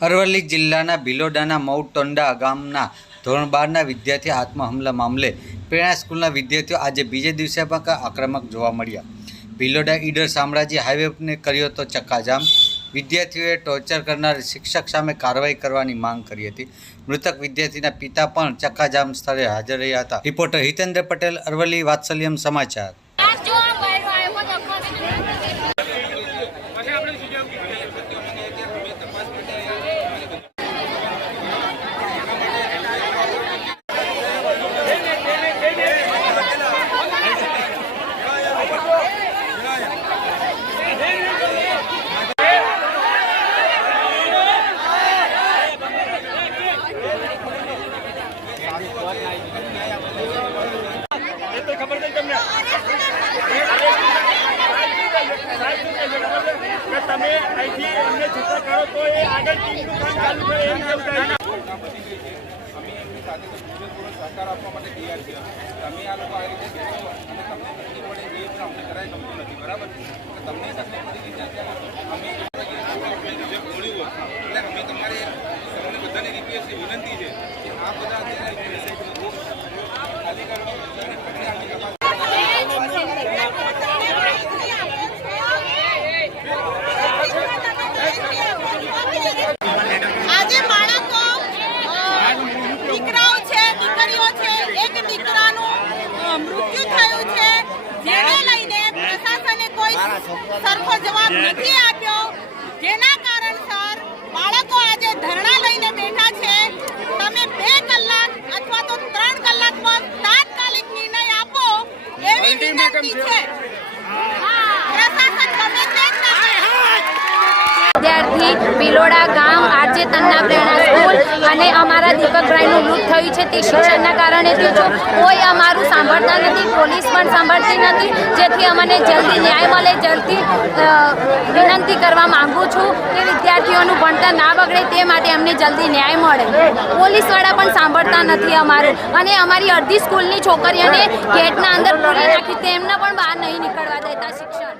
અરવલ્લી જિલ્લાના ભિલોડાના મૌટોંડા ગામના ધોરણ 12ના વિદ્યાર્થી આત્મહમલા મામલે પ્રેરણા સ્કૂલના વિદ્યાર્થીઓ આજે બીજે દિવસે પણ આક્રમક જોવા મળ્યા। ભિલોડા ઈડર શામળાજી હાઈવેને કર્યો હતો ચક્કાજામ। વિદ્યાર્થીઓએ ટોર્ચર કરનાર શિક્ષક સામે કાર્યવાહી કરવાની માંગ કરી હતી। મૃતક વિદ્યાર્થીના પિતા પણ ચક્કાજામ સ્થળે હાજર રહ્યા હતા। રિપોર્ટર હિતેન્દ્ર પટેલ, અરવલ્લી વાત્સલ્યમ સમાચાર। તમે અહીંથી અમને છૂટા કરો તો એ આગળ ટીમનું કામ ચાલુ કરે એમ કેવું થાય। અમે એમની સાથે પૂરેપૂરો સહકાર આપવા માટે તૈયાર છીએ। તમે આ લોકો આ રીતે બેસો અને તમને તકલીફ પડે એ પણ અમને કરાય ગમતું નથી, બરાબર? તમને તકલીફ પડી ગઈ અમે રિઝલ્ટ મળ્યું એટલે અમે તમારે તમને બધાને રિક્વેસ્ટ વિનંતી છે કે આ બધા ખાલી કરો અને તમને આગળ સરખો જવાબ નથી આપ્યો, જેના કારણસર બાળકો આજે ધરણા લઈને બેઠા છે। તમે 2 કલાક અથવા તો 3 કલાકમાં તાત્કાલિક નિર્ણય આપો એવી વિનંતી છે। પ્રશાસન ગમે તે વિદ્યાર્થી ભિલોડા ગામ આરજે તન્ના પ્રેરણા સ્કૂલ અને અમારા દીપકભાઈનું મૃત્યુ થયું છે તે શિક્ષણના કારણે થયું છે। કોઈ અમારું સાંભળતા નથી, પોલીસ પણ સાંભળતી નથી, જેથી અમને જલ્દી ન્યાય મળે। જલ્દી વિનંતી કરવા માંગુ છું કે વિદ્યાર્થીઓનું ભણતર ના બગડે તે માટે અમને જલ્દી ન્યાય મળે। પોલીસવાળા પણ સાંભળતા નથી અમારું, અને અમારી અડધી સ્કૂલની છોકરીઓને ગેટના અંદર પૂરી નાખી, તેમને પણ બહાર નહીં નીકળવા દેતા શિક્ષણ।